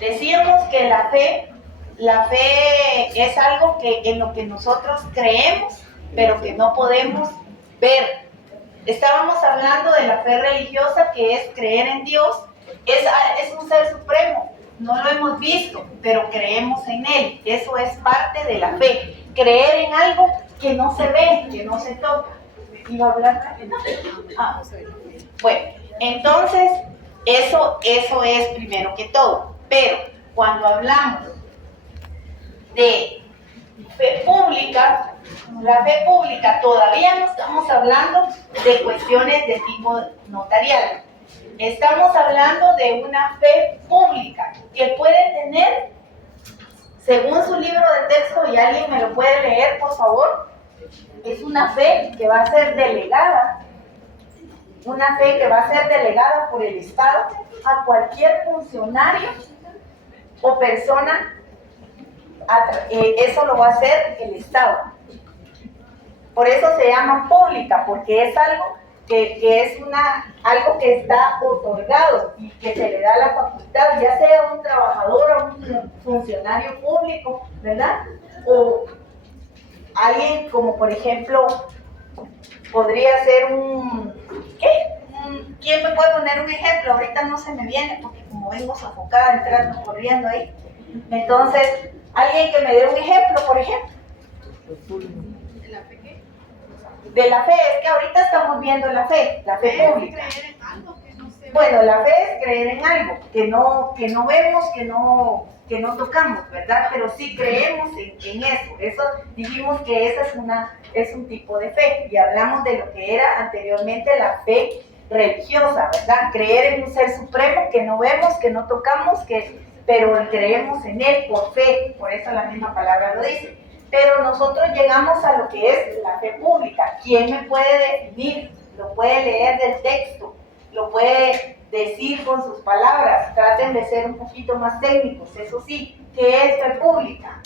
Decíamos que la fe es algo que en lo que nosotros creemos, pero que no podemos ver. Estábamos hablando de la fe religiosa, que es creer en Dios, es un ser supremo, no lo hemos visto, pero creemos en Él. Eso es parte de la fe, creer en algo que no se ve, que no se toca. ¿Iba a hablar? Ah, bueno, entonces eso es primero que todo, pero cuando hablamos de fe pública, la fe pública todavía no estamos hablando de cuestiones de tipo notarial. Estamos hablando de una fe pública que puede tener, según su libro de texto, y alguien me lo puede leer, por favor, es una fe que va a ser delegada, una fe que va a ser delegada por el Estado a cualquier funcionario o persona. Eso lo va a hacer el Estado. Por eso se llama pública, porque es algo que es algo que está otorgado y que se le da la facultad, ya sea un trabajador o un funcionario público, ¿verdad? O alguien como, por ejemplo, podría ser ¿quién me puede poner un ejemplo? Ahorita no se me viene porque como vengo sofocada, entrando, corriendo ahí. Entonces, alguien que me dé un ejemplo, por ejemplo. ¿De la fe qué? De la fe, es que ahorita estamos viendo la fe pública. Creer en algo que no se ve. Bueno, la fe es creer en algo que no vemos, que no tocamos, ¿verdad? Pero sí creemos en eso. Eso dijimos que esa es un tipo de fe. Y hablamos de lo que era anteriormente la fe religiosa, ¿verdad? Creer en un ser supremo que no vemos, que no tocamos, pero creemos en él por fe. Por eso la misma palabra lo dice. Pero nosotros llegamos a lo que es la fe pública. ¿Quién me puede definir? Lo puede leer del texto, lo puede decir con sus palabras. Traten de ser un poquito más técnicos, eso sí. ¿Qué es fe pública?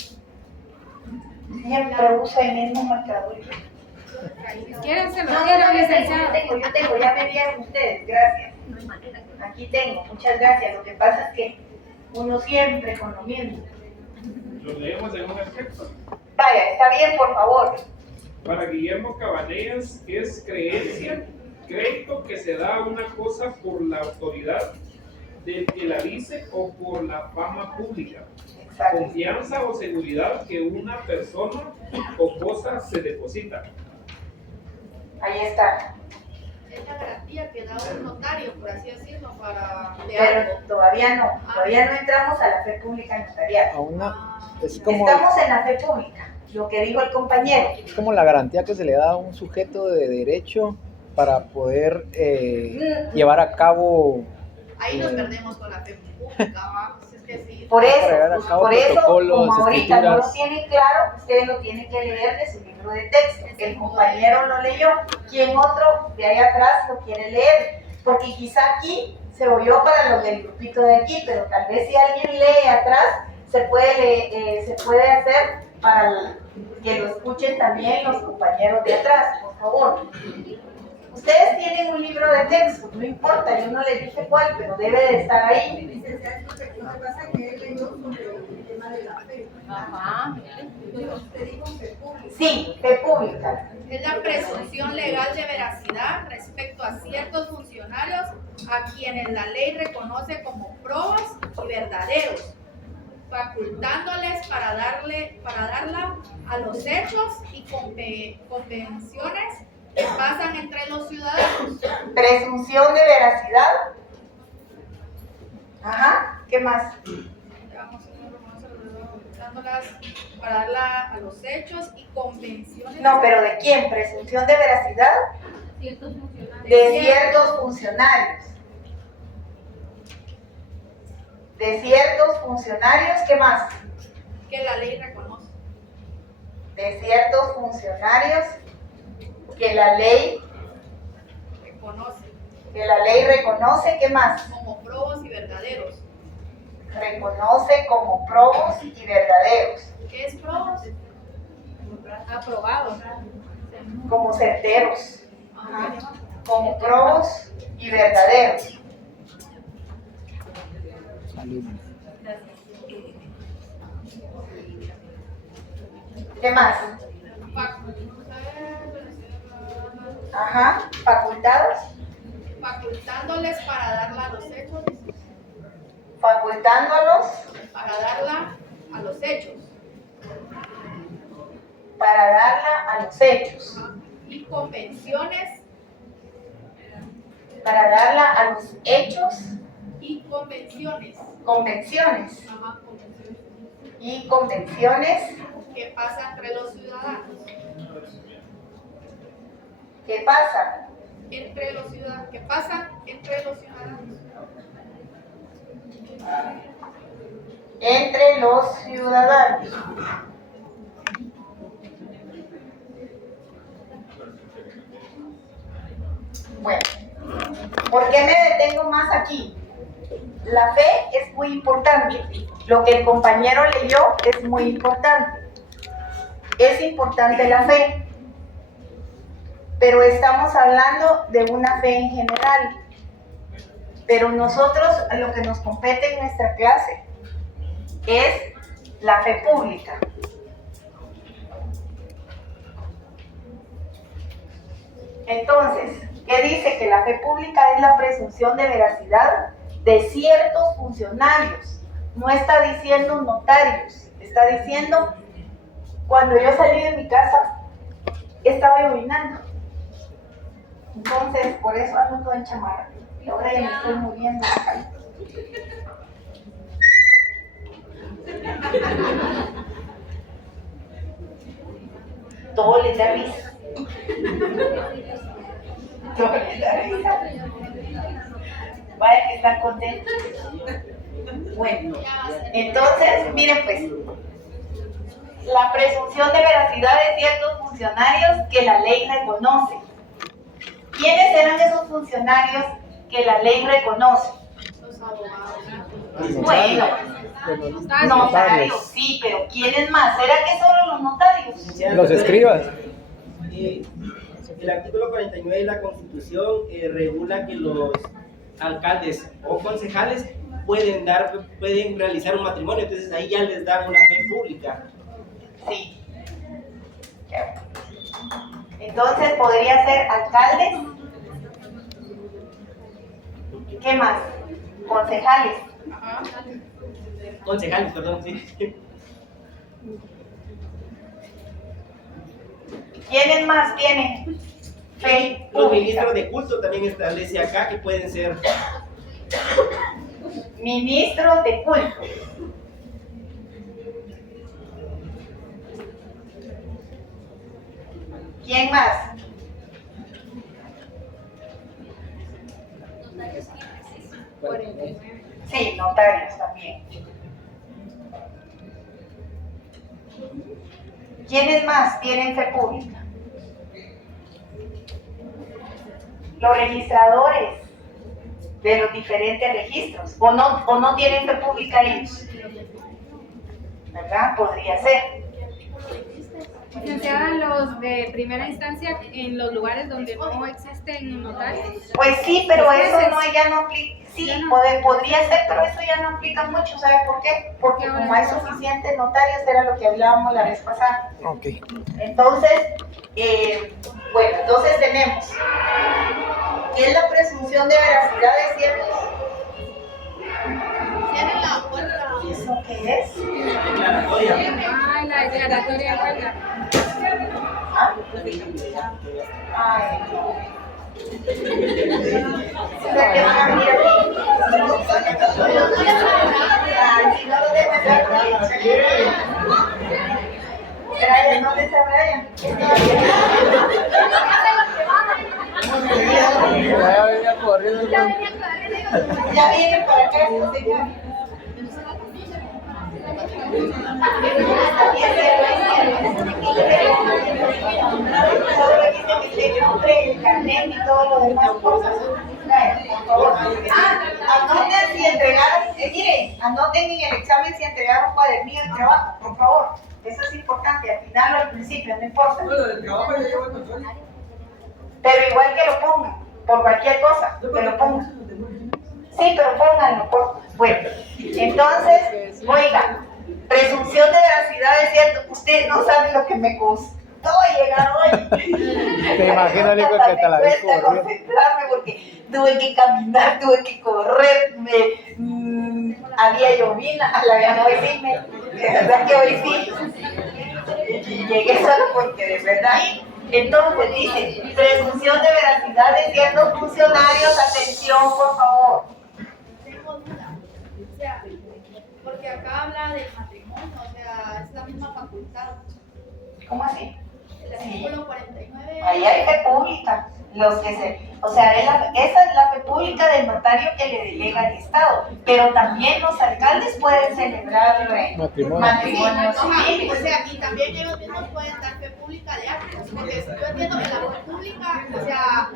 Siempre usa el mismo marcador. Si quieren se lo No, dieron, yo licenciado. tengo, ya me dieron ustedes, gracias. Aquí tengo, muchas gracias. Lo que pasa es que uno siempre con lo mismo. Lo leemos en un ejemplo. Vaya, está bien, por favor. Para Guillermo Cabanellas es creencia, crédito que se da a una cosa por la autoridad del que la dice o por la fama pública. Exacto. Confianza o seguridad que una persona o cosa se deposita. Ahí está. Es la garantía que da un notario, por así decirlo, para de Pero algo. todavía no entramos a la fe pública notarial. Aún es como, Estamos en la fe pública, lo que dijo el compañero. es como la garantía que se le da a un sujeto de derecho para poder llevar a cabo. Ahí nos perdemos con la fe pública, ¿va? Es que sí. Por llevar a eso, cabo protocolos, como ahorita no lo escrituras. tienen claro, ustedes lo tienen que leer de su libro de texto. El compañero lo leyó, ¿quién otro de ahí atrás lo quiere leer? Porque quizá aquí se oyó para los del grupito de aquí, pero tal vez si alguien lee atrás, se puede hacer para que lo escuchen también los compañeros de atrás, por favor. Ustedes tienen un libro de texto, no importa, yo no les dije cuál, pero debe de estar ahí. Ajá. Sí, fe pública. Es la presunción legal de veracidad respecto a ciertos funcionarios a quienes la ley reconoce como probos y verdaderos, facultándoles para darla a los hechos y convenciones que pasan entre los ciudadanos. Presunción de veracidad. Ajá, ¿qué más? Dándolas para darla a los hechos y convenciones. No, pero ¿de quién? Presunción de veracidad Ciertos funcionarios. de ciertos funcionarios. De ciertos funcionarios, ¿qué más? Que la ley reconoce. De ciertos funcionarios que la ley reconoce, ¿qué más? Como probos y verdaderos. Reconoce como probos y verdaderos, ¿Qué es probos? Aprobado. como certeros, Ajá. como probos y verdaderos. Salud. ¿Qué más? Ajá, facultados. Facultándoles para darla a los hechos. Facultándolos Para darla a los hechos. para darla a los hechos. Y convenciones. Para darla a los hechos, Y convenciones. convenciones. Ajá, convenciones. Y convenciones Que pasa entre los ciudadanos. que pasan Entre los ciudadanos. Que pasan entre los ciudadanos. entre los ciudadanos. Bueno, ¿por qué me detengo más aquí? La fe es muy importante. Lo que el compañero leyó es muy importante. Es importante la fe. Pero estamos hablando de una fe en general. Pero nosotros, lo que nos compete en nuestra clase es la fe pública. Entonces, ¿qué dice? Que la fe pública es la presunción de veracidad de ciertos funcionarios. No está diciendo notarios, está diciendo, cuando yo salí de mi casa, estaba llovinando. Entonces, por eso ando todo en chamarra. Y ahora ya me estoy muriendo de calor. Todo les da risa. Todo les da risa. Vaya que están contentos. Bueno, entonces, miren pues, la presunción de veracidad de ciertos funcionarios que la ley reconoce. ¿Quiénes eran esos funcionarios que la ley reconoce? Los abogados. Bueno, Los notarios, sí, pero ¿quiénes más? ¿Será que solo los notarios? Los escribas. El artículo 49 de la Constitución regula que los alcaldes o concejales pueden realizar un matrimonio, entonces ahí ya les dan una fe pública. Sí. Entonces podría ser alcaldes. ¿Qué más? Concejales. Ajá. Concejales, perdón, sí. ¿Quiénes más tienen fe Los pública? ministros de culto también establece acá que pueden ser. Ministros de culto. ¿Quién más? Sí, notarios también. ¿Quiénes más tienen fe pública? Los registradores de los diferentes registros, o no tienen fe pública ellos, ¿verdad? Podría ser. Licenciada, los de primera instancia en los lugares donde no existen notarios. Pues sí, pero eso no, ya no aplica. Sí, podría ser, pero eso ya no aplica mucho. ¿Sabe por qué? Porque como hay suficientes notarios, era lo que hablábamos la vez pasada. Ok. Entonces, bueno, entonces tenemos ¿qué es la presunción de veracidad de ciertos? Cierren la puerta. ¿Eso qué es? Declaratoria. Ay, la declaratoria de huelga. ¿Ah? Ay. O sea, que van a venir aquí. Ay, si no lo dejan entrar. Brian, ¿dónde está Brian? Ya venía corriendo. Ya viene para acá este señor. El carnet y todo lo demás cosas. Por favor. Anoten si entregaron, miren, anoten en el examen si entregaron cuadernillo de trabajo, por favor. Eso es importante, al final o al principio, no importa. Pero igual que lo pongan, por cualquier cosa, que lo pongan. Sí, pero pónganlo, bueno, entonces, Oiga, presunción de veracidad es cierto. Usted no sabe lo que me costó llegar hoy. Te imagino, Lico, que te la vi cuesta corriendo. concentrarme porque tuve que caminar, tuve que correr. Había llovina, hoy sí, de verdad que hoy sí. Y llegué solo porque de verdad. Entonces dice, presunción de veracidad de ciertos funcionarios. Atención, por favor. Tengo duda. O sea, porque acá habla del matrimonio, o sea, es la misma facultad. ¿Cómo así? El artículo 49. Ahí hay fe pública. O sea, esa es la fe pública del notario que le delega al Estado. Pero también los alcaldes pueden celebrar matrimonios Ajá, civiles. o sea, y también ellos mismos pueden dar fe pública de actos, porque yo entiendo que la fe pública, o sea,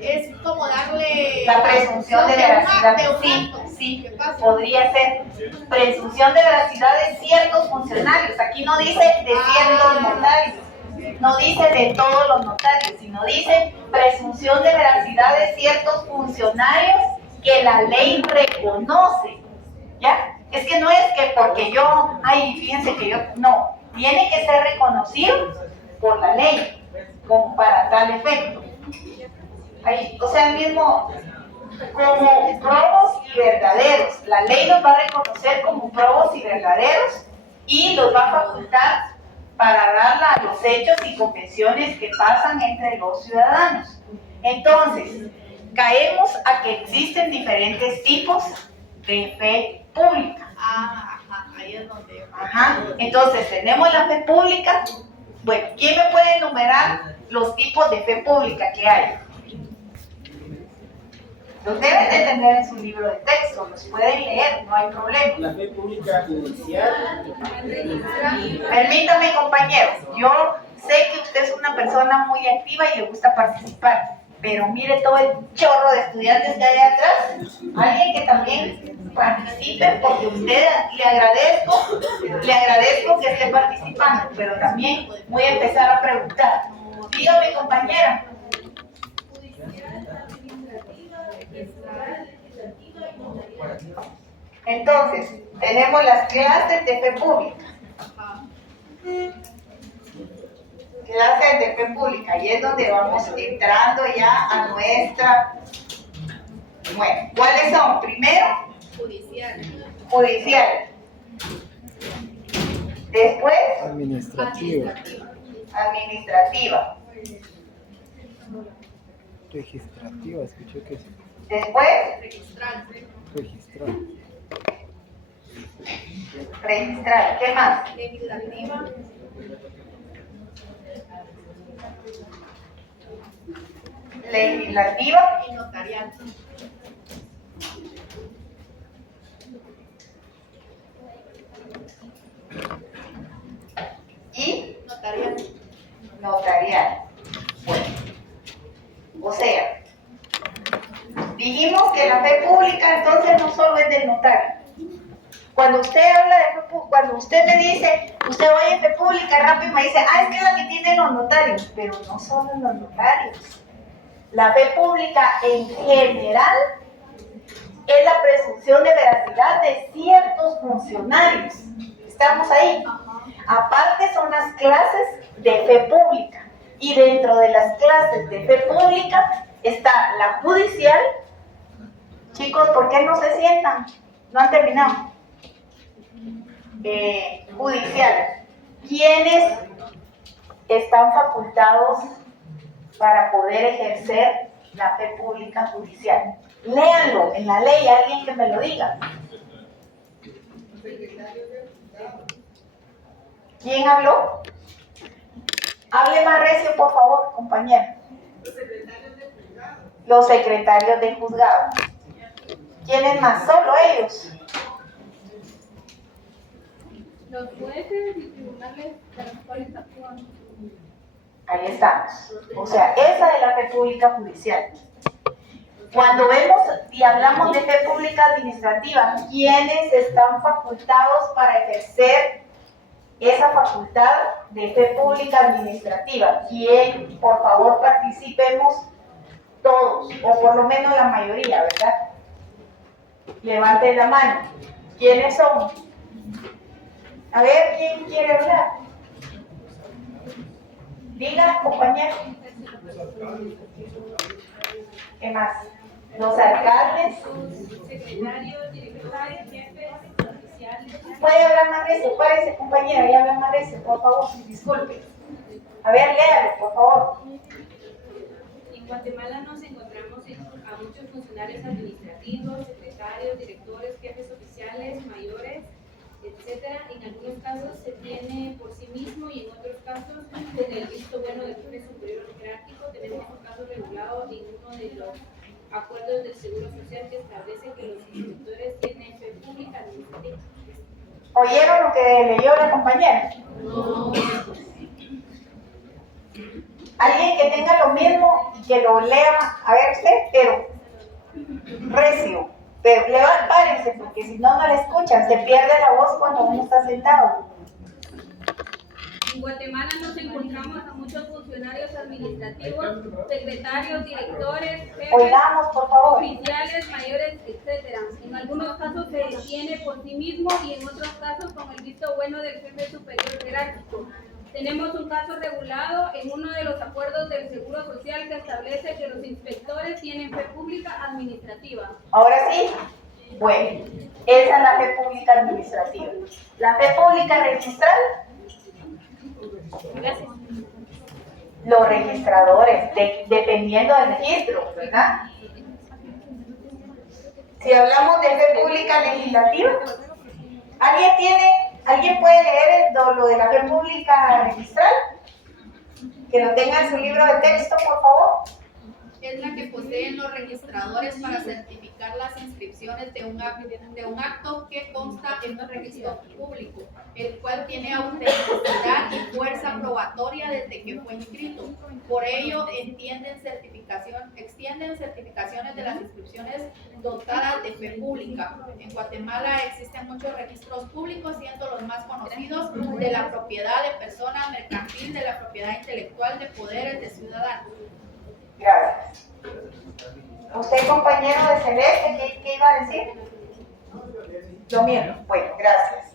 es como darle La presunción de veracidad, de un sí, acto. sí, ¿Qué pasa? podría ser presunción de veracidad de ciertos funcionarios. Aquí no dice de ciertos notarios, no dice de todos los notarios, sino dice presunción de veracidad de ciertos funcionarios que la ley reconoce. ¿Ya? Es que no es que porque yo, fíjense que yo, no, tiene que ser reconocido por la ley como para tal efecto. O sea, el mismo como probos y verdaderos. La ley los va a reconocer como probos y verdaderos y los va a facultar para darla a los hechos y convenciones que pasan entre los ciudadanos. Entonces, caemos a que existen diferentes tipos de fe pública. Ahí es donde. Entonces, tenemos la fe pública. Bueno, ¿quién me puede enumerar los tipos de fe pública que hay? Los deben de tener en su libro de texto, los pueden leer, no hay problema. La fe pública judicial. Permítame, compañeros, yo sé que usted es una persona muy activa y le gusta participar, pero mire todo el chorro de estudiantes que hay atrás. Alguien que también participe, porque usted le agradezco que esté participando, pero también voy a empezar a preguntar. Dígame, compañera. Entonces, tenemos las clases de fe pública. Clases de fe pública, y es donde vamos entrando ya a nuestra. Bueno, ¿cuáles son? Primero, judicial. Después, Administrativa. administrativa. Registrativa, escuché que es Después, registrar. registrar. ¿Qué más? Legislativa. Legislativa Y notarial. y Notarial. notarial. Bueno, o sea, dijimos que la fe pública entonces no solo es del notario. Cuando usted habla de fe pública, cuando usted me dice, usted oye en fe pública, rápido me dice, es que es la que tienen los notarios, pero no solo los notarios. La fe pública en general es la presunción de veracidad de ciertos funcionarios. ¿Estamos ahí? Aparte son las clases de fe pública. Y dentro de las clases de fe pública está la judicial. Chicos, ¿por qué no se sientan? No han terminado. Judicial. ¿Quiénes están facultados para poder ejercer la fe pública judicial? Léanlo en la ley, alguien que me lo diga. ¿Quién habló? Hable más recio, por favor, compañero. Los secretarios de juzgado. ¿Quiénes más? Solo ellos. Los jueces y tribunales de los cuales actúan. Ahí estamos. O sea, esa es la fe pública judicial. Cuando vemos y hablamos de fe pública administrativa, ¿quiénes están facultados para ejercer esa facultad de fe pública administrativa? ¿Quién? Por favor, participemos todos, o por lo menos la mayoría, ¿verdad? Levanten la mano. ¿Quiénes son? A ver, ¿quién quiere hablar? Diga, compañero. ¿Qué más? Los alcaldes. Secretarios, directores, jefes, oficiales. Puede hablar más recio, párese, compañera, y habla más recio, por favor, disculpe. A ver, léalo, por favor. En Guatemala nos encontramos a muchos funcionarios administrativos, secretarios, directores, jefes oficiales, mayores, etcétera. En algunos casos se tiene por sí mismo y en otros casos con el visto bueno del jefe superior jerárquico. Tenemos un caso regulado en uno de los acuerdos del Seguro Social que establece que los inspectores tienen fe pública administrativa. ¿Oyeron lo que leyó la compañera? No. Alguien que tenga lo mismo y que lo lea, a ver usted, pero recio, pero párense, porque si no, no la escuchan, se pierde la voz cuando uno está sentado. En Guatemala nos encontramos a muchos funcionarios administrativos, secretarios, directores, jefes, Oigamos, por favor. oficiales, mayores, etcétera. En algunos casos se tiene por sí mismo y en otros casos con el visto bueno del jefe superior jerárquico. Tenemos un caso regulado en uno de los acuerdos del Seguro Social que establece que los inspectores tienen fe pública administrativa. Ahora sí, bueno, esa es la fe pública administrativa. La fe pública registral, Gracias. los registradores, dependiendo del registro, ¿verdad? Si hablamos de fe pública legislativa, ¿alguien puede leer lo de la fe pública registral? Que lo tenga en su libro de texto, por favor. Es la que poseen los registradores para certificar las inscripciones de un acto que consta en un registro público, el cual tiene autenticidad y fuerza probatoria desde que fue inscrito. Por ello, extienden certificaciones de las inscripciones dotadas de fe pública. En Guatemala existen muchos registros públicos, siendo los más conocidos de la propiedad de personas, mercantil, de la propiedad intelectual, de poderes, de ciudadanos. Gracias. ¿Usted, compañero de Celeste, qué iba a decir? Lo mismo. Bueno, gracias.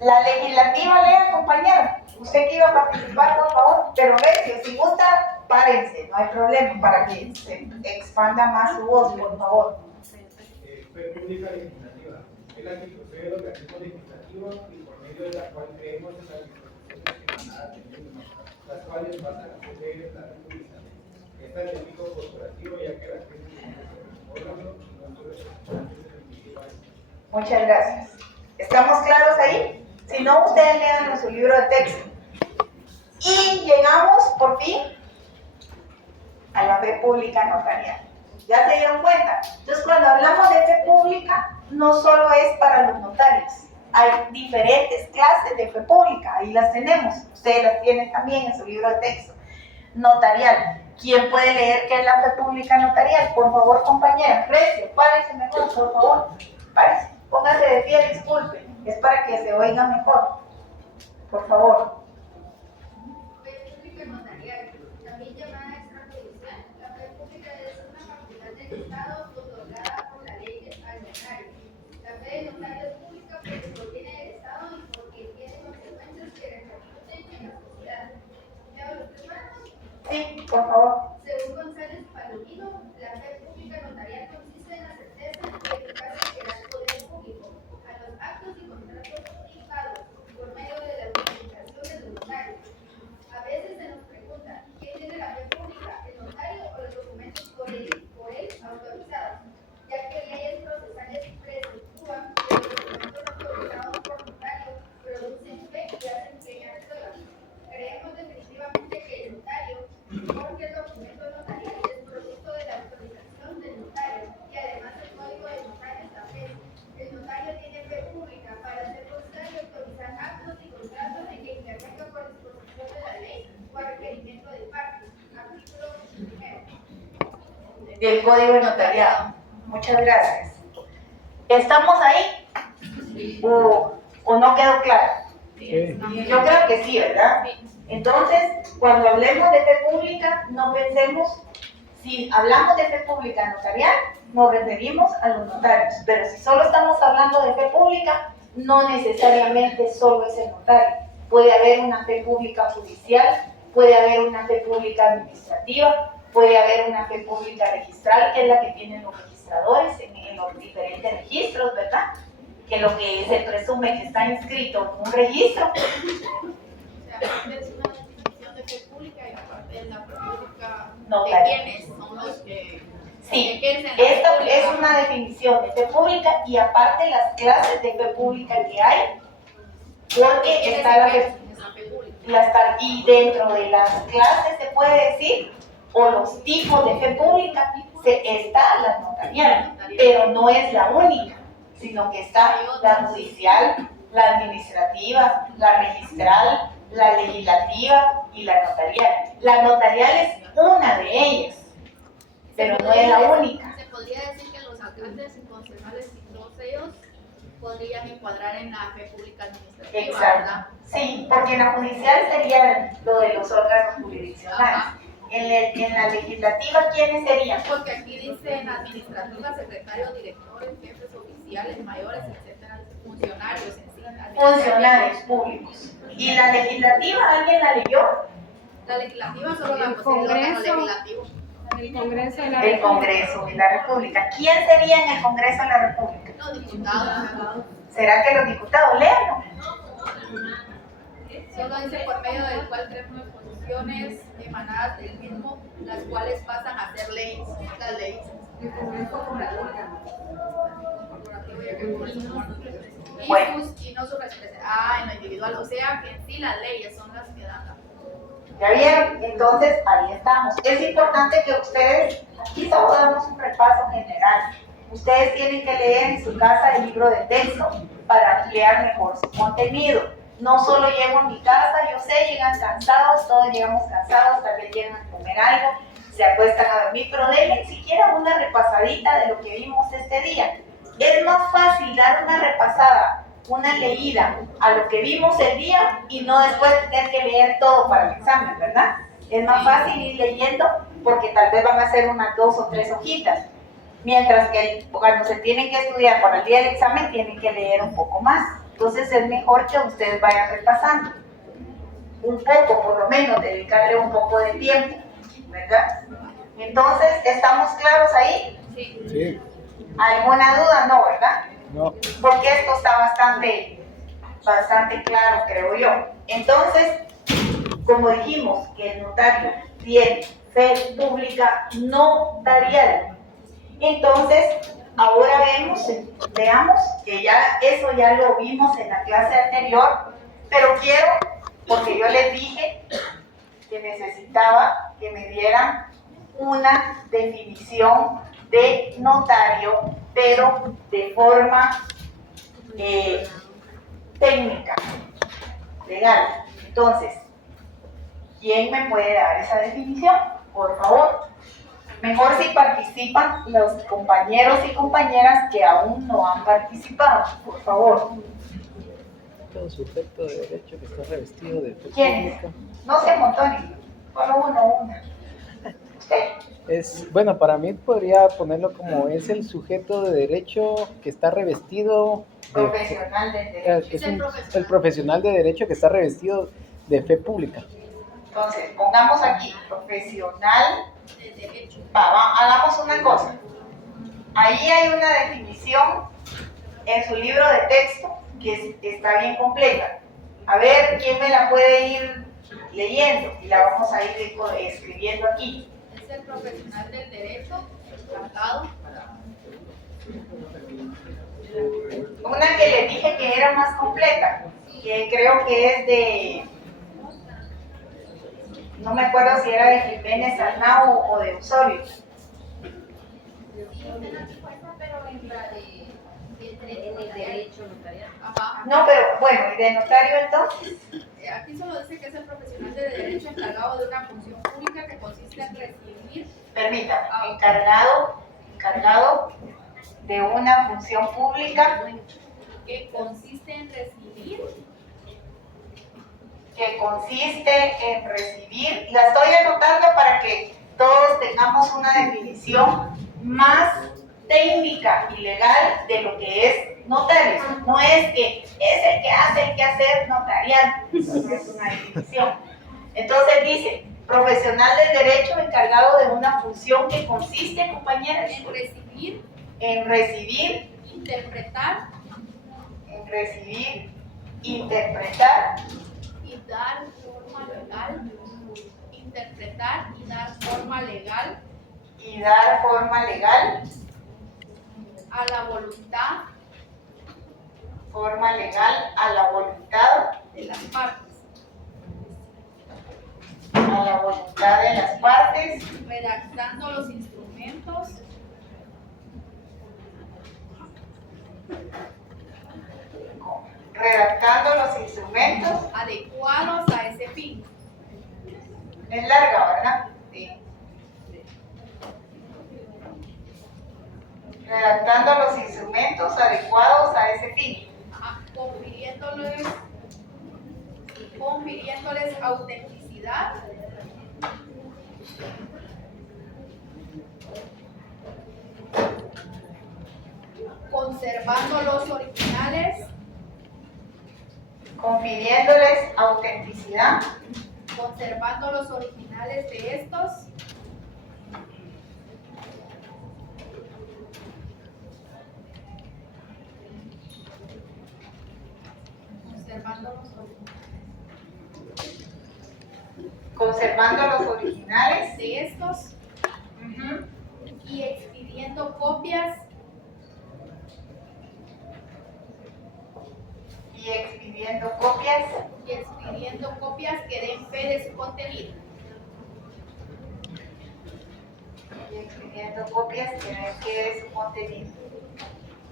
La legislativa, lea, compañero. Usted que iba a participar, por favor, pero recio, si gusta, párense, no hay problema, para que se expanda más su voz, por favor. Fe pública legislativa es la que procede los organismos legislativos y por medio de la cual creemos en las disposiciones emanadas de leyes, las cuales basan a sus leyes la República. Esta es el único corporativo, ya que la crisis es órgano y no representantes individuales. Muchas gracias. ¿Estamos claros ahí? Si no, ustedes lean en su libro de texto. Y llegamos, por fin, a la fe pública notarial. ¿Ya se dieron cuenta? Entonces, cuando hablamos de fe pública, no solo es para los notarios. Hay diferentes clases de fe pública, ahí las tenemos. Ustedes las tienen también en su libro de texto. Notarial. ¿Quién puede leer qué es la fe pública notarial? Por favor, compañera. Recio, párese mejor, por favor. Párese. Póngase de pie, disculpe. Es para que se oiga mejor. Por favor. Fe pública notarial, también llamada extrajudicial. La fe pública es una facultad del Estado otorgada por la ley al notario. La fe del notario es pública porque proviene del Estado y porque tiene consecuencias que repercuten en la sociedad. ¿Me habla usted más? Sí, por favor. Según González Palomino, la fe pública notarial consiste en la certeza y eficacia que da el poder público a los actos y contratos comunicados por medio de la comunicación de los notarios. A veces se nos pregunta, ¿quién tiene la fe pública, el notario o los documentos por él autorizados? Ya que leyes procesales presentúan que los documentos autorizados por notario producen fe y hacen que haya pruebas. Creemos definitivamente que el notario, porque el documento notarial es producto de la autorización del notario y además el código del notario establece. El notario tiene fe pública para hacer constar y autorizar actos y contratos en que intervenga por disposición de la ley o a requerimiento de partes. Artículo 1. Del Código de Notariado. Muchas gracias. ¿Estamos ahí? ¿O no quedó claro? Sí. Yo creo que sí, ¿verdad? Entonces, cuando hablemos de fe pública, no pensemos, si hablamos de fe pública notarial, nos referimos a los notarios, pero si solo estamos hablando de fe pública, no necesariamente solo es el notario. Puede haber una fe pública judicial, puede haber una fe pública administrativa, puede haber una fe pública registral, que es la que tienen los registradores en los diferentes registros, ¿verdad? Que lo que se presume que está inscrito en un registro. O sea, es una definición de fe pública y aparte es la fe pública de quienes son los que Sí, ejercen la esto fe es pública. una definición de fe pública y aparte las clases de fe pública que hay, porque ¿Quiénes está la fe ejercen esa fe pública? y dentro de las clases se puede decir, o los tipos de fe pública, está la notarial, pero no es la única, sino que está la judicial, la administrativa, la registral, la legislativa y la notarial. La notarial es una de ellas, pero no es la única. Se podría decir que los alcaldes y concejales y todos ellos podrían encuadrar en la fe pública administrativa, Exacto. ¿verdad? Sí, porque en la judicial sería lo de los órganos jurisdiccionales. Ajá. En la legislativa, ¿quiénes serían? Porque aquí dice en administrativa, secretarios, directores, jefes oficiales, mayores, etcétera, funcionarios en sí. Funcionarios públicos. ¿Y la legislativa, alguien la leyó? La legislativa solo la posee el Congreso. órgano legislativo. El Congreso de la El República. Congreso de la República. ¿Quién sería en el Congreso de la República? Los diputados. ¿Será que los diputados lean? Solo dice por medio del cual creemos funciones emanadas del mismo, las cuales pasan a ser leyes. Las leyes. Y no su representación. En lo individual. O sea que en sí las leyes son las que dan la. ¿Ya vieron? Entonces, ahí estamos. Es importante que ustedes, aquí solo damos un repaso general. Ustedes tienen que leer en su casa el libro de texto para ampliar mejor su contenido. No solo llego a mi casa, yo sé, llegan cansados, todos llegamos cansados, tal vez llegan a comer algo, se acuestan a dormir, pero denle siquiera una repasadita de lo que vimos este día. Es más fácil dar una repasada, una leída a lo que vimos el día y no después tener que leer todo para el examen, ¿verdad? Es más fácil ir leyendo porque tal vez van a ser unas 2 o 3 hojitas. Mientras que cuando se tienen que estudiar para el día del examen tienen que leer un poco más. Entonces es mejor que ustedes vayan repasando. Un poco, por lo menos, dedicarle un poco de tiempo, ¿verdad? Entonces, ¿estamos claros ahí? Sí. ¿Alguna duda? No, ¿verdad? No. Porque esto está bastante claro, creo yo. Entonces, como dijimos que el notario tiene fe pública notarial, entonces ahora veamos que ya eso ya lo vimos en la clase anterior, pero quiero, porque yo les dije que necesitaba que me dieran una definición de notario, pero de forma técnica, legal. Entonces, ¿quién me puede dar esa definición? Por favor. Mejor si participan los compañeros y compañeras que aún no han participado, por favor. Todo sujeto de derecho que está revestido de fe ¿Quiénes? pública. No se amontonen, solo una. ¿Usted? Bueno, para mí podría ponerlo como es el sujeto de derecho que está revestido Profesional del derecho. es el profesional de derecho que está revestido de fe pública. Entonces, pongamos aquí, profesional De derecho. hagamos una cosa. Ahí hay una definición en su libro de texto que está bien completa. A ver, ¿quién me la puede ir leyendo? Y la vamos a ir escribiendo aquí. Es el profesional del derecho, tratado. Una que le dije que era más completa, que creo que es de... No me acuerdo si era de Jiménez Arnau o de Osorio. En el derecho notarial. Ajá. No, pero bueno, ¿y de notario entonces? Aquí solo dice que es el profesional de derecho encargado de una función pública que consiste en recibir. Permítame, encargado de una función pública Que consiste en recibir. La estoy anotando para que todos tengamos una definición más técnica y legal de lo que es notarios. No es que es el que hace el quehacer notarial. Eso no es una definición. Entonces dice, profesional del derecho encargado de una función que consiste, compañeras, En recibir, interpretar y dar forma legal. Interpretar y dar forma legal a la voluntad de las partes. Redactando los instrumentos adecuados a ese fin. Es larga, ¿verdad? Sí. Redactando los instrumentos adecuados a ese fin. Confiriéndoles autenticidad, conservando los originales de estos, conservando los originales de estos y expidiendo copias que den fe de su contenido.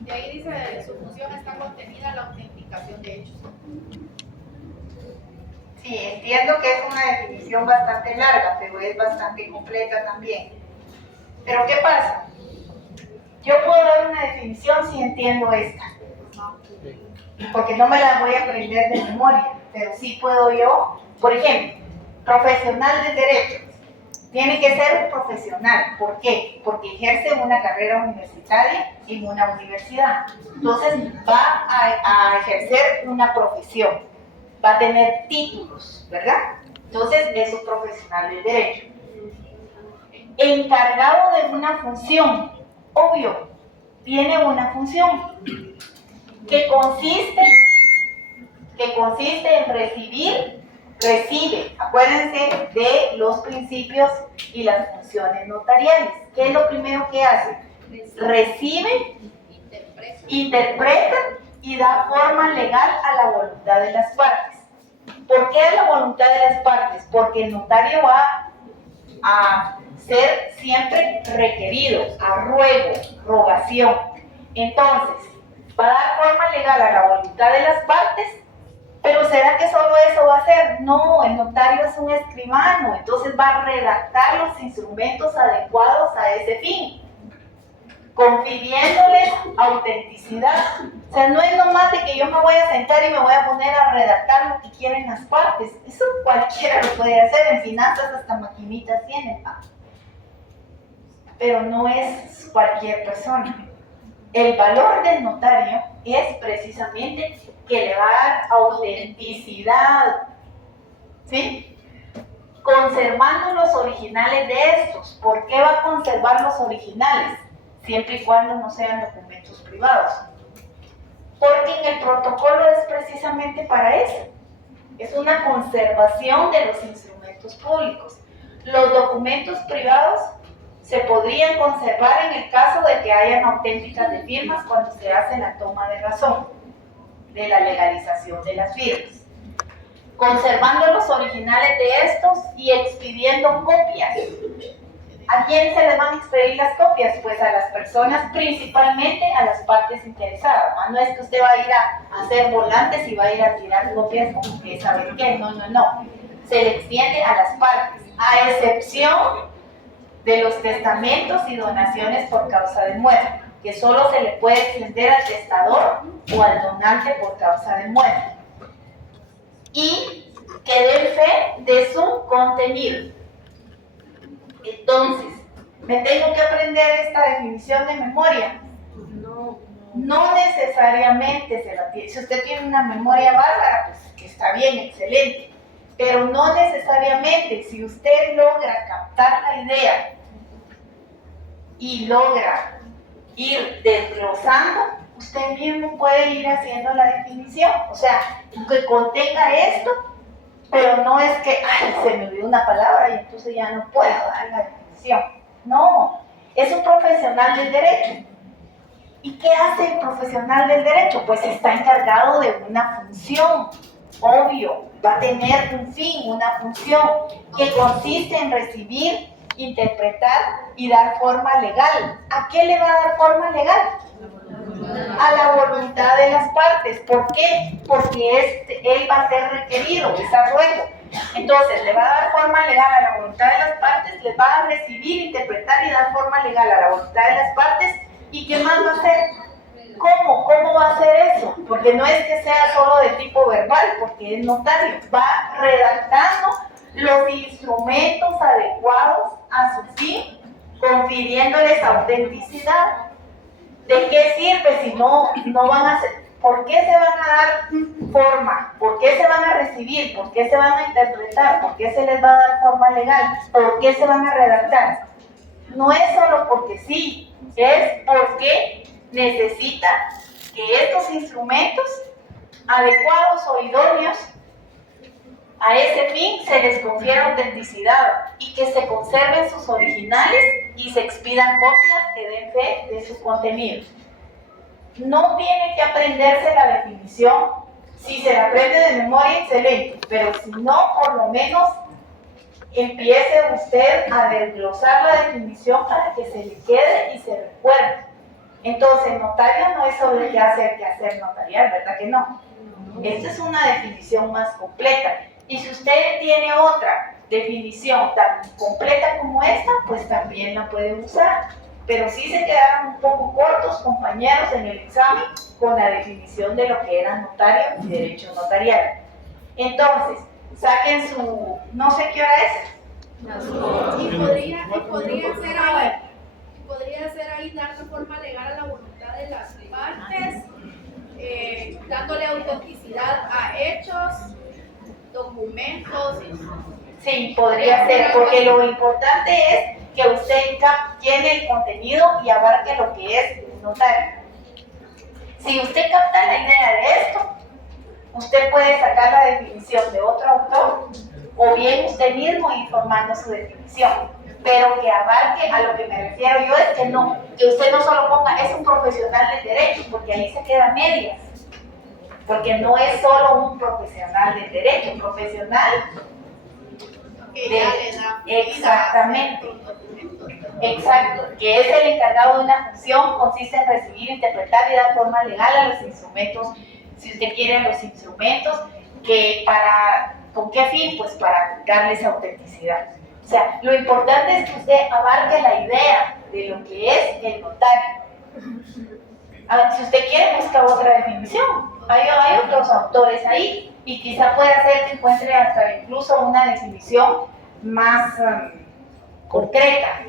De ahí dice, de su función está contenida la autenticación de hechos. Sí, entiendo que es una definición bastante larga, pero es bastante completa también. Pero ¿qué pasa? Yo puedo dar una definición si entiendo esta, porque no me la voy a aprender de memoria, pero sí puedo yo, por ejemplo, profesional del derecho. Tiene que ser un profesional. ¿Por qué? Porque ejerce una carrera universitaria en una universidad. Entonces va a ejercer una profesión. Va a tener títulos, ¿verdad? Entonces es un profesional del derecho. Encargado de una función, obvio, tiene una función que consiste en recibe, acuérdense de los principios y las funciones notariales. ¿Qué es lo primero que hace? Recibe, interpreta y da forma legal a la voluntad de las partes. ¿Por qué a la voluntad de las partes? Porque el notario va a ser siempre requerido, a rogación. Entonces, va a dar forma legal a la voluntad de las partes. Pero ¿será que solo eso va a hacer? No, el notario es un escribano, entonces va a redactar los instrumentos adecuados a ese fin, confiriéndoles autenticidad. O sea, no es nomás de que yo me voy a sentar y me voy a poner a redactar lo que quieren las partes. Eso cualquiera lo puede hacer, en finanzas hasta maquinitas tienen. Pero no es cualquier persona. El valor del notario es precisamente que le va a dar autenticidad, ¿sí? Conservando los originales de estos. ¿Por qué va a conservar los originales? Siempre y cuando no sean documentos privados. Porque en el protocolo es precisamente para eso. Es una conservación de los instrumentos públicos. Los documentos privados se podrían conservar en el caso de que hayan auténticas de firmas cuando se hace la toma de razón de la legalización de las firmas. Conservando los originales de estos y expidiendo copias. ¿A quién se les van a expedir las copias? Pues a las personas, principalmente a las partes interesadas. No es que usted va a ir a hacer volantes y va a ir a tirar copias como que saber qué. No. Se le extiende a las partes, a excepción de los testamentos y donaciones por causa de muerte, que solo se le puede extender al testador o al donante por causa de muerte. Y que dé fe de su contenido. Entonces, ¿me tengo que aprender esta definición de memoria? No necesariamente se la tiene. Si usted tiene una memoria bárbara, pues que está bien, excelente. Pero no necesariamente. Si usted logra captar la idea y logra ir desglosando, usted mismo puede ir haciendo la definición. O sea, que contenga esto, pero no es que, ay, se me olvidó una palabra y entonces ya no puedo dar la definición. No, es un profesional del derecho. ¿Y qué hace el profesional del derecho? Pues está encargado de una función, obvio, va a tener un fin, una función que consiste en recibir, interpretar y dar forma legal. ¿A qué le va a dar forma legal? A la voluntad de las partes. ¿Por qué? Porque él va a ser requerido, desarrollo. Entonces, le va a dar forma legal a la voluntad de las partes, les va a recibir, interpretar y dar forma legal a la voluntad de las partes. ¿Y qué más va a hacer? ¿Cómo? ¿Cómo va a hacer eso? Porque no es que sea solo de tipo verbal, porque es notario. Va redactando los instrumentos adecuados a su fin, confiriéndoles autenticidad. ¿De qué sirve si no van a hacer? ¿Por qué se van a dar forma? ¿Por qué se van a recibir? ¿Por qué se van a interpretar? ¿Por qué se les va a dar forma legal? ¿Por qué se van a redactar? No es solo porque sí, es porque necesita que estos instrumentos adecuados o idóneos a ese fin se les confiera autenticidad y que se conserven sus originales y se expidan copias que den fe de su contenido. No tiene que aprenderse la definición. Si se la aprende de memoria, excelente, pero si no, por lo menos empiece usted a desglosar la definición para que se le quede y se recuerde. Entonces, notario no es solo el quehacer notarial, ¿verdad que no? Esta es una definición más completa. Y si usted tiene otra definición tan completa como esta, pues también la puede usar. Pero sí se quedaron un poco cortos, compañeros, en el examen con la definición de lo que era notario y derecho notarial. Entonces, saquen su, no sé qué hora es. Y podría ser ahí darle forma legal a la voluntad de las partes, dándole autenticidad a hechos, documentos. Sí, podría ser, porque lo importante es que usted llene el contenido y abarque lo que es un notario. Si usted capta la idea de esto, usted puede sacar la definición de otro autor o bien usted mismo informando su definición, pero que abarque, a lo que me refiero yo es que usted no solo ponga es un profesional del derecho, porque ahí se queda medias, porque no es solo un profesional del derecho, un profesional exactamente, exacto, que es el encargado de una función, consiste en recibir, interpretar y dar forma legal a los instrumentos, si usted quiere, los instrumentos, ¿con qué fin? Pues para darles autenticidad. O sea, lo importante es que usted abarque la idea de lo que es el notario. Si usted quiere, busca otra definición. Hay otros autores ahí y quizá pueda ser que encuentre hasta incluso una definición más concreta.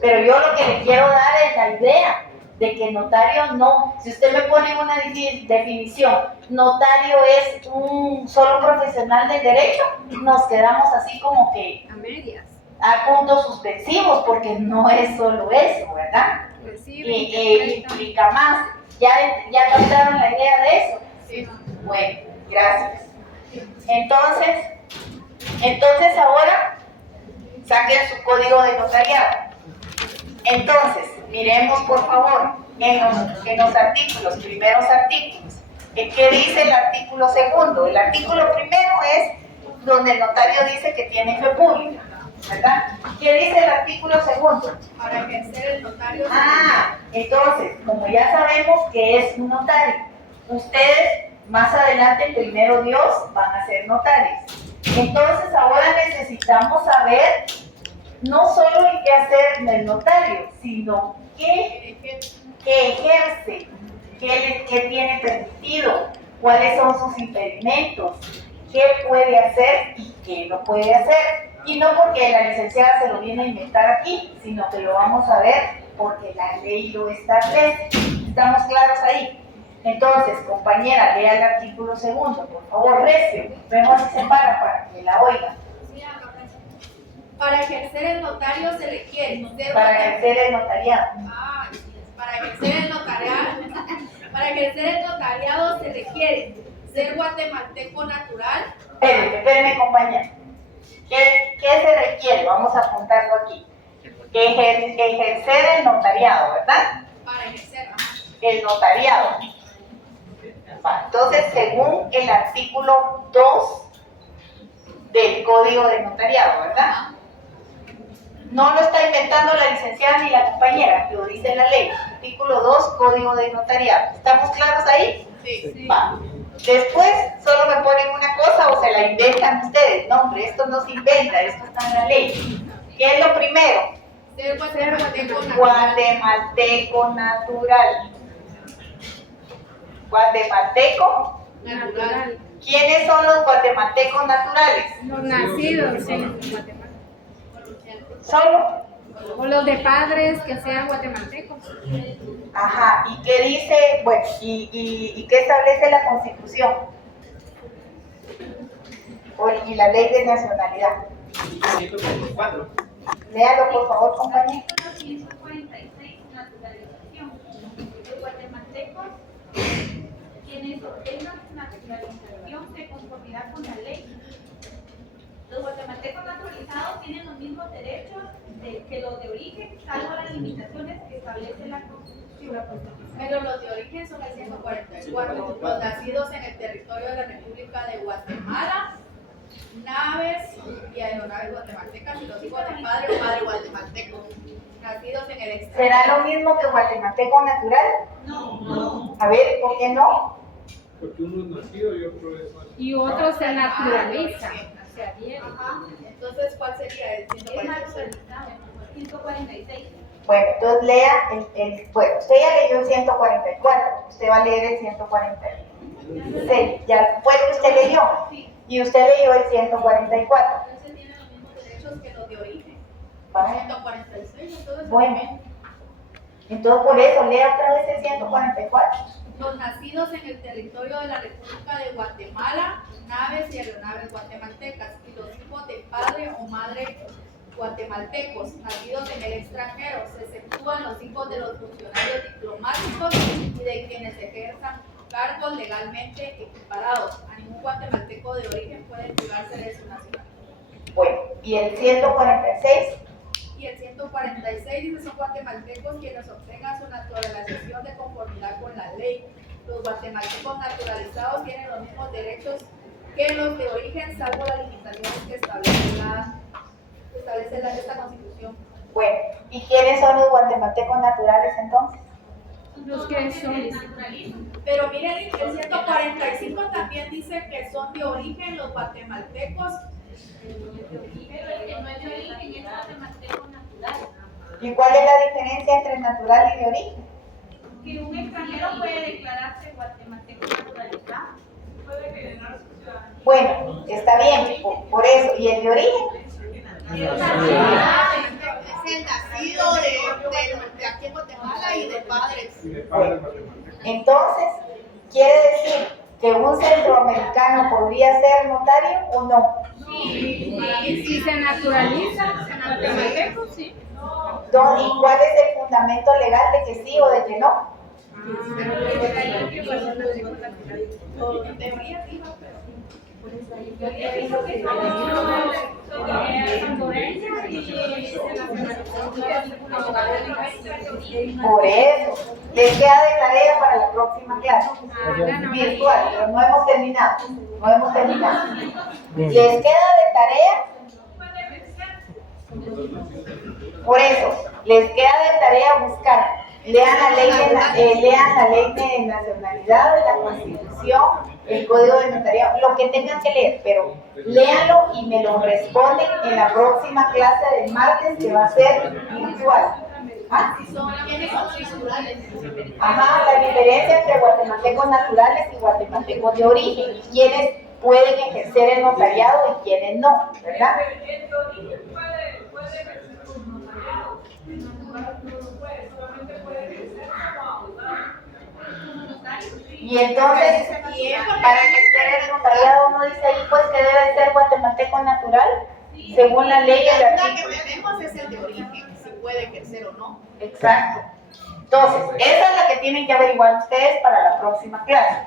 Pero yo lo que le quiero dar es la idea de que notario no, si usted me pone una definición, notario es un solo profesional del derecho, nos quedamos así como que a medias, a puntos suspensivos, porque no es solo eso, ¿verdad? Implica más. ¿Ya captaron la idea de eso? Sí. Bueno, gracias. Entonces ahora saquen su código de notariado. Entonces, miremos por favor en los artículos, primeros artículos. ¿Qué dice el artículo segundo? El artículo primero es donde el notario dice que tiene fe pública, ¿verdad? ¿Qué dice el artículo segundo? Para ejercer el notario. Entonces, como ya sabemos que es un notario, ustedes más adelante, primero Dios, van a ser notarios. Entonces, ahora necesitamos saber no solo el qué hacer del notario, sino qué ejerce, qué tiene permitido, cuáles son sus impedimentos, qué puede hacer y qué no puede hacer. Y no porque la licenciada se lo viene a inventar aquí, sino que lo vamos a ver porque la ley lo establece. ¿Estamos claros ahí? Entonces, compañera, lea el artículo 2, por favor, recio. Mejor si se para que la oigan. Para ejercer el notario se requiere ser Para ejercer el notariado. para ejercer el notariado, para ejercer el notariado se requiere ser guatemalteco natural. Espérenme, compañera. ¿Qué se requiere? Vamos a apuntarlo aquí. Ejercer el notariado, ¿verdad? Para ejercer el notariado. Entonces, según el artículo 2 del Código de Notariado, ¿verdad? No lo está inventando la licenciada ni la compañera, lo dice la ley. Artículo 2, Código de Notariado. ¿Estamos claros ahí? Sí. Va. Después, solo me ponen una cosa o se la inventan ustedes. No, hombre, esto no se inventa, esto está en la ley. ¿Qué es lo primero? Ser guatemalteco natural. Guatemalteco natural. Guatemalteco Natural. ¿Quiénes son los guatemaltecos naturales? Los nacidos en Guatemala. Solo. O los de padres que sean guatemaltecos. Ajá. ¿Y qué dice? Bueno, ¿y qué establece la Constitución? Y la Ley de Nacionalidad. 144. Léalo, por favor, compañero. Artículo 146, naturalización. Los guatemaltecos, quienes obtengan su naturalización de conformidad con la ley. Los guatemaltecos naturalizados tienen los mismos derechos que los de origen, salvo las limitaciones que establece la Constitución. Pero los de origen son el 144, los nacidos en el territorio de la República de Guatemala, naves y aeronaves guatemaltecas y los hijos de padre o madre guatemalteco, nacidos en el extranjero. ¿Será lo mismo que guatemalteco natural? No. A ver, ¿por qué no? Porque uno es nacido y otro es Y otros se naturalizan. Se adhieren. Entonces, ¿cuál sería el Es 146? naturalizado. 146. Bueno, entonces lea bueno, usted ya leyó el 144, usted va a leer el 146. Ya fue que usted leyó. Y usted leyó el 144. Entonces tienen los mismos derechos que los de origen. ¿Vale? 146, entonces Bueno, entonces por eso lea otra vez el 144. los nacidos en el territorio de la República de Guatemala, naves y aeronaves guatemaltecas, y los hijos de padre o madre guatemaltecos, nacidos en el extranjero, se exceptúan los hijos de los funcionarios diplomáticos y de quienes ejerzan cargos legalmente equiparados. A ningún guatemalteco de origen puede privarse de su nacionalidad. Bueno, y el 146. Y el 146 dice: son guatemaltecos quienes obtengan su naturalización de conformidad con la ley. Los guatemaltecos naturalizados tienen los mismos derechos que los de origen, salvo las limitaciones que establece esta Constitución. Bueno, ¿y quiénes son los guatemaltecos naturales entonces? Los que son. Pero miren, el 145 también dice que son de origen los guatemaltecos. Pero el que no es de origen es guatemalteco natural. ¿Y cuál es la diferencia entre natural y de origen? Que un extranjero puede declararse guatemalteco naturalizado. Bueno, está bien, por eso. ¿Y el de origen? Es el nacido de aquí en Guatemala y de padres. y de padres matemáticos. Entonces, ¿quiere decir que un centroamericano podría ser notario o no? Si se naturaliza, guatemalteco, sí. ¿Y cuál es el fundamento legal de que sí o de que no? En teoría, sí, pero Por eso, les queda de tarea para la próxima clase. Virtual, pero no hemos terminado. Les queda de tarea. Por eso, les queda de tarea buscar. Lean la ley de nacionalidad, de la Constitución, el Código de Notariado, lo que tengan que leer, pero léanlo y me lo responden en la próxima clase del martes, que va a ser virtual. ¿Ah? ¿quiénes son los naturales? Ajá, la diferencia entre guatemaltecos naturales y guatemaltecos de origen, y quienes pueden ejercer el notariado y quienes no, ¿verdad? El de origen puede ejercer un notariado, solamente puede ejercer como abogado. Y entonces, para ejercer el notariado, uno dice ahí pues que debe ser guatemalteco natural, según la ley del La que artículo. tenemos es el de origen, si puede ejercer o no. Exacto. Entonces, esa es la que tienen que averiguar ustedes para la próxima clase.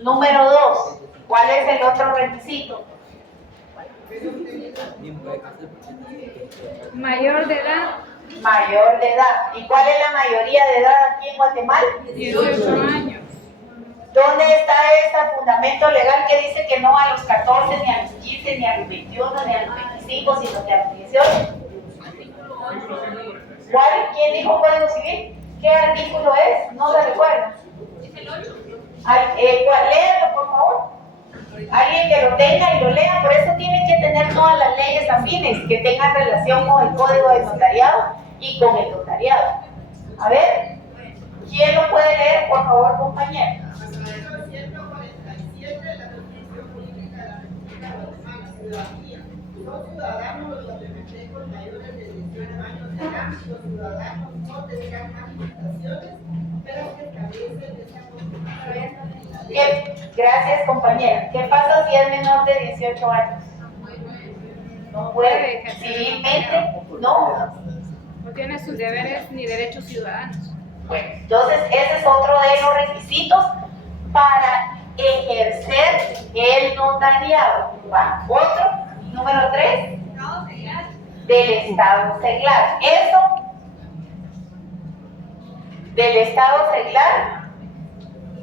Número 2, ¿cuál es el otro requisito? Mayor de edad, Mayor de edad. ¿Y cuál es la mayoría de edad aquí en Guatemala? 18 años. ¿Dónde está ese fundamento legal que dice que no a los 14, ni a los 15, ni a los 21, ni a los 25, sino que a los 18? ¿Cuál? ¿Quién dijo Código Civil? ¿Qué artículo es? No se recuerda. Es el 8. Léalo, por favor. Alguien que lo tenga y lo lea. Por eso tienen que tener todas las leyes afines que tengan relación con el Código de Notariado y con el notariado. A ver, ¿quién lo puede leer, por favor, compañero? 147 de la Constitución Política de la República Guatemala, ciudadanía. Los ciudadanos los guatemaltecos mayores de 18 años de edad, los ciudadanos no tendrán manifestaciones, pero que establecen esta Constitución. Gracias, compañera. ¿Qué pasa si es menor de 18 años? No puede. Civilmente, no. No tiene sus deberes ni derechos ciudadanos. Bueno, entonces ese es otro de los requisitos para ejercer el notariado. Va. Otro, número 3, del estado seglar. Eso del estado seglar,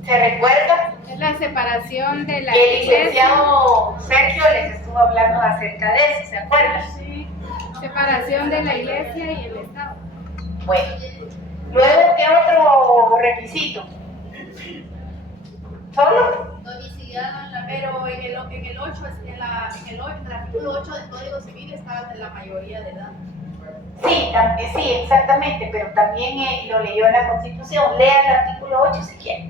¿se recuerda? Es la separación de la El iglesia. licenciado Sergio les estuvo hablando acerca de eso, ¿se acuerdan? Sí. Separación de la iglesia y el Estado. Bueno, luego, ¿qué otro requisito? ¿Solo? Pero en el 8, en el artículo 8 del Código Civil está de la mayoría de edad. Sí, sí, exactamente, pero también lo leyó en la Constitución. Lea el artículo 8 si quiere.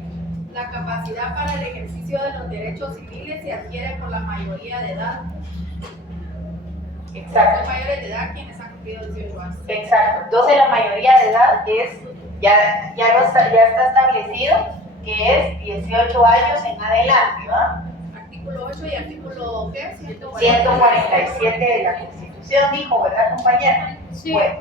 La capacidad para el ejercicio de los derechos civiles se adquiere por la mayoría de edad. Exacto. Son mayores de edad quienes han cumplido 18 años. Exacto. Entonces la mayoría de edad es, ya está establecido que es 18 años en adelante, ¿va? Artículo 8 y artículo ¿qué? 147 de la Constitución dijo, ¿verdad, compañera? Sí. Bueno,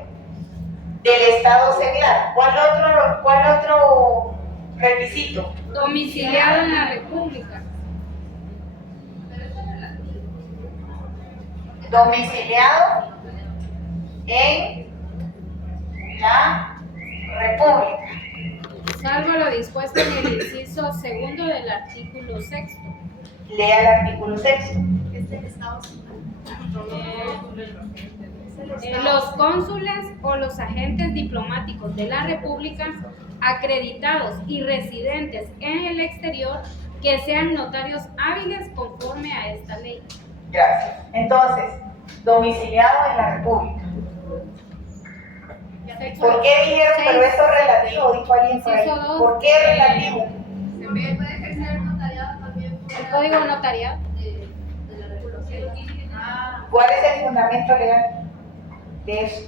del estado seglar. ¿Cuál otro requisito? Domiciliado en la República. Domiciliado en la República. Salvo lo dispuesto en el inciso segundo del artículo 6. Lea el artículo 6. Este es el Estado. Los cónsules o los agentes diplomáticos de la República acreditados y residentes en el exterior que sean notarios hábiles conforme a esta ley. Gracias. Entonces, domiciliado en la República. ¿Por qué dijeron, pero eso es relativo? Dijo alguien por ahí. ¿Por qué es relativo? Se puede ejercer notariado también por El código notarial. de la República. Ah, ¿Cuál es el fundamento legal de eso?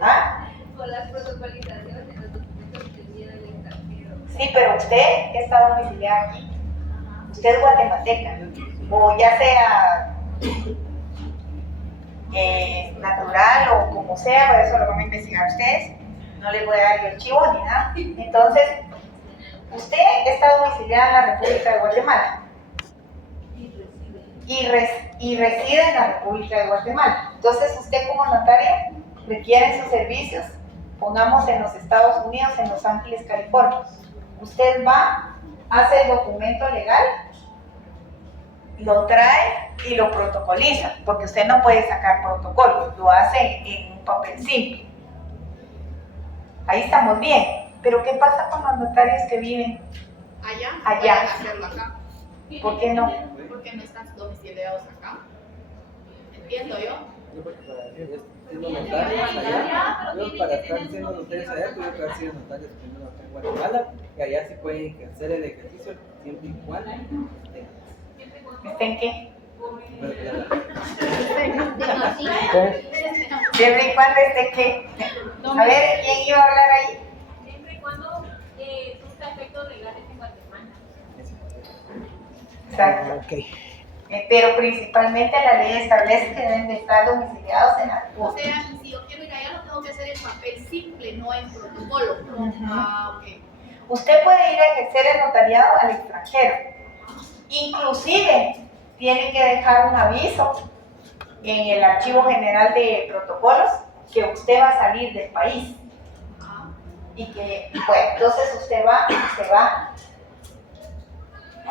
¿Ah? Con las protocolizaciones de los documentos que envían al extranjero. Sí, pero usted que está domiciliada aquí, usted es guatemalteca, o ya sea natural o como sea, por eso lo van a investigar ustedes, no les voy a dar yo el chivo ni nada. Entonces, usted está domiciliada en la República de Guatemala y reside en la República de Guatemala. Entonces, usted como notaria requiere sus servicios, pongamos en los Estados Unidos, en Los Ángeles, California. Usted va, hace el documento legal, lo trae y lo protocoliza, porque usted no puede sacar protocolo, lo hace en un papel simple. Ahí estamos bien, pero ¿qué pasa con los notarios que viven allá. Allá. Pueden hacerlo acá. ¿Por qué no? Porque no están domiciliados acá. Entiendo yo. Siendo notarios allá, yo para estar siendo notarios allá tuve que haber sido notarios primero acá en Guatemala y allá sí pueden ejercer el ejercicio siempre y cuando ¿Estén qué? Pero, Siempre y cuando esté qué. A ver, ¿quién iba a hablar ahí? Siempre y cuando Exacto. Ok. Pero principalmente la ley establece que deben de estar domiciliados en la O República. sea, si yo quiero ir allá, lo tengo que hacer en papel simple, no en protocolo. Ah, ok. Usted puede ir a ejercer el notariado al extranjero. Inclusive tiene que dejar un aviso en el Archivo General de Protocolos que usted va a salir del país. Y que, bueno, entonces usted va,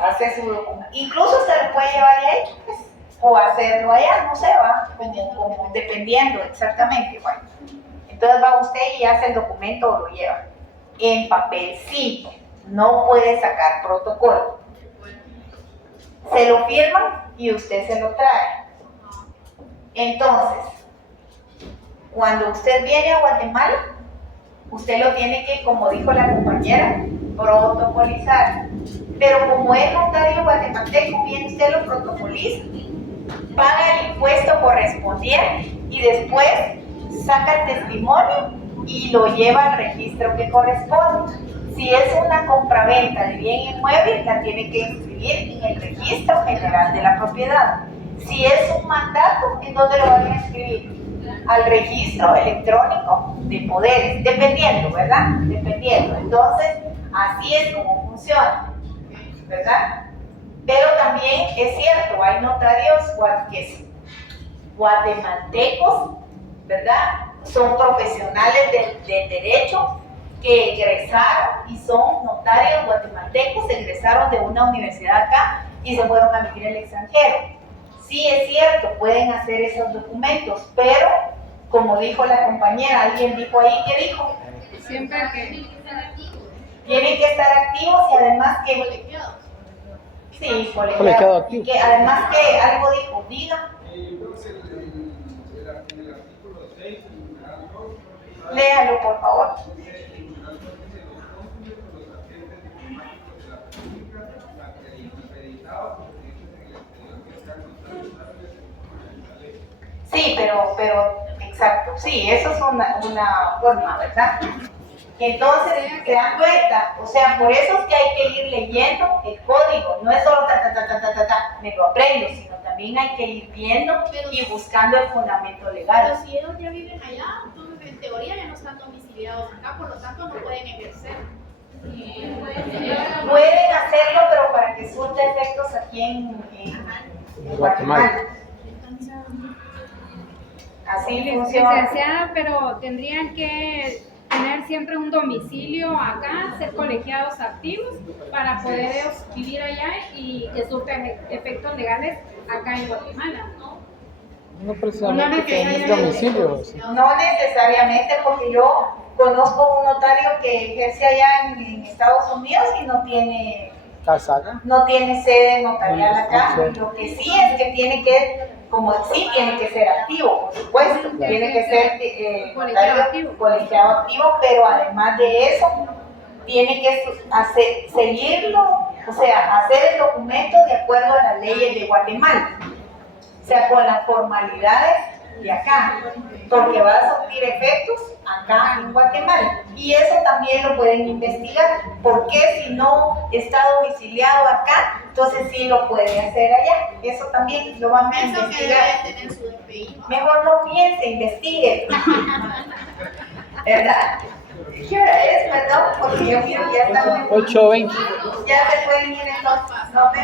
hace su documento. Incluso usted lo puede llevar de ahí, pues, o hacerlo allá, no sé, va, como dependiendo exactamente. Bueno, entonces va usted y hace el documento o lo lleva. En papel simple, no puede sacar protocolo. Se lo firman y usted se lo trae. Entonces, cuando usted viene a Guatemala, usted lo tiene que, como dijo la compañera, protocolizar. Pero como es notario guatemalteco, bien usted lo protocoliza, paga el impuesto correspondiente y después saca el testimonio y lo lleva al registro que corresponde. Si es una compraventa de bien inmueble, la tiene que inscribir en el Registro General de la Propiedad. Si es un mandato, ¿en dónde lo van a inscribir? Al registro electrónico de poderes, dependiendo, ¿verdad? Dependiendo. Entonces, así es como funciona, ¿verdad? Pero también es cierto, hay notarios guatemaltecos, ¿verdad? Son profesionales del derecho que egresaron y son notarios guatemaltecos, egresaron de una universidad acá y se fueron a vivir al extranjero. Sí, es cierto, pueden hacer esos documentos, pero como dijo la compañera, alguien dijo ahí, ¿qué dijo? Siempre que... Tienen que estar activos y además que... Sí, Colegiado activo. Y que además que algo dijo, diga. Léalo, por favor. Sí, pero exacto, sí, eso es una forma, ¿verdad? Entonces, se dan cuenta, o sea, por eso es que hay que ir leyendo el código, no es solo me lo aprendo, sino también hay que ir viendo y buscando el fundamento legal. Pero si ellos ya viven allá, entonces en teoría ya no están domiciliados acá, por lo tanto no pueden ejercer. Pueden hacerlo, pero para que surta efectos aquí en Guatemala. Así funciona. Licenciada, pero tendrían que tener siempre un domicilio acá, ser colegiados activos para poder ellos vivir allá y que surtan efectos legales acá en Guatemala, ¿no? No precisamente que domicilio. Sí. No necesariamente, porque yo conozco un notario que ejerce allá en Estados Unidos y no tiene Casa acá. No tiene sede notarial acá. Lo que sí es que tiene que, como sí tiene que ser activo, por supuesto, tiene que ser colegiado activo, pero además de eso, tiene que seguirlo, o sea, hacer el documento de acuerdo a las leyes de Guatemala, o sea, con las formalidades de acá, porque va a surtir efectos acá en Guatemala. Y eso también lo pueden investigar, porque si no está domiciliado acá, entonces sí lo puede hacer allá. Eso también lo van a investigar. Mejor no piense, investigue. ¿Verdad? ¿Qué hora es? Perdón, porque yo quiero ya estar 8:20. Ya se pueden ir en los...